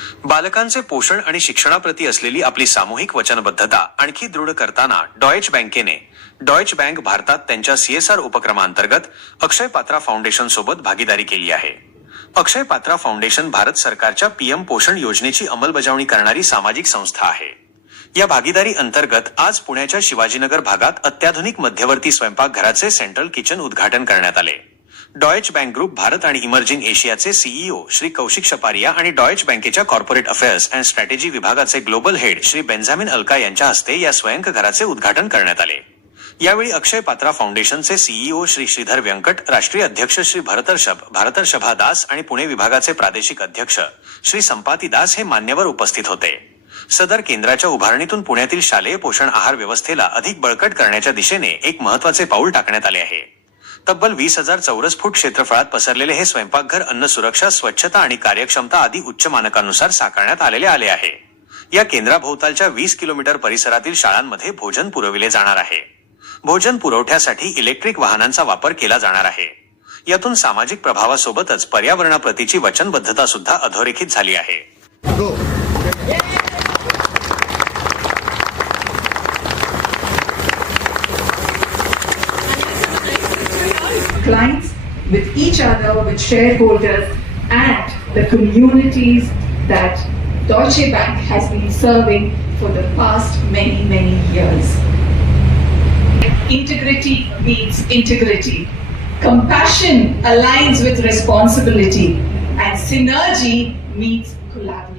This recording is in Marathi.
बालकांचे पोषण आणि शिक्षणाप्रती असलेली आपली सामूहिक वचनबद्धता आणखी दृढ करताना डॉयच बँकेने डॉयच बँक भारतात त्यांच्या CSR उपक्रमांतर्गत अक्षय पात्रा फाउंडेशन सोबत भागीदारी केली आहे. अक्षय पात्रा फाउंडेशन भारत सरकारच्या PM पोषण योजनेची अंमलबजावणी करणारी सामाजिक संस्था आहे. या भागीदारी अंतर्गत आज पुण्याच्या शिवाजीनगर भागात अत्याधुनिक मध्यवर्ती स्वयंपाकघराचे सेंट्रल किचन उद्घाटन करण्यात आले. डॉयच बँक ग्रुप भारत आणि इमर्जिंग एशियाचे CEO श्री कौशिक शपारिया आणि डॉयच बँकेच्या कॉर्पोरेट अफेअर्स अँड स्ट्रॅटेजी विभागाचे global head Shri Benjamin Alka यांच्या हस्ते या स्वयंपाकघराचे उद्घाटन करण्यात आले. यावेळी अक्षय पात्रा फाउंडेशनचे CEO श्री श्रीधर व्यंकट, राष्ट्रीय अध्यक्ष श्री भरतर्षभा दास आणि पुणे विभागाचे प्रादेशिक अध्यक्ष श्री संपाती दास हे मान्यवर उपस्थित होते. सदर केंद्राच्या उभारणीतून पुण्यातील शालेय पोषण आहार व्यवस्थेला अधिक बळकट करण्याच्या दिशेने एक महत्त्वाचे पाऊल टाकण्यात आले आहे. तब्बल 20,000 चौरस फूट क्षेत्रफळात पसरलेले हे स्वयंपाकघर अन्न सुरक्षा, स्वच्छता आणि कार्यक्षमता आदी उच्च मानकांनुसार साकारण्यात आले आहे. या केंद्राभोवतालच्या 20 किलोमीटर परिसरातील शाळांमध्ये भोजन पुरविले जाणार आहे. भोजन पुरवठ्यासाठी इलेक्ट्रिक वाहनांचा वापर केला जाणार आहे. यातून सामाजिक प्रभावासोबतच पर्यावरणाप्रतीची वचनबद्धता सुद्धा अधोरेखित झाली आहे. Clients with each other, with shareholders and the communities that Deutsche Bank has been serving for the past many years. Integrity means integrity. Compassion aligns with responsibility, and synergy means collaboration.